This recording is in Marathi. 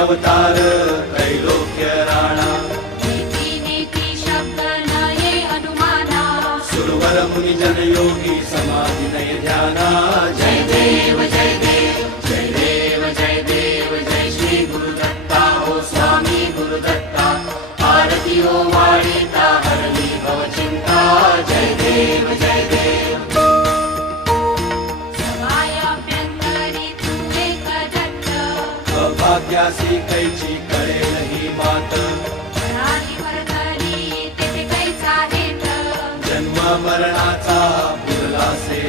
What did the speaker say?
अवतार त्रैलोक्य राणा नीती नीती शब्द नये अनुमाना सुरवर मुनि जन योगी समाधि नय ध्याना जय देव जय देव जय देव जय देव जय श्री गुरुदत्ता हो स्वामी गुरुदत्ता आरती हो वाळीता हरली भव चिंता जय देव जय देव सवायाभ्यंतरी तू एक दत्त अभाग्यासी कैची कळेल ही मात प्राणी वर्तनी तेथे कैचा हेत जन्म मरणाचा पुरला से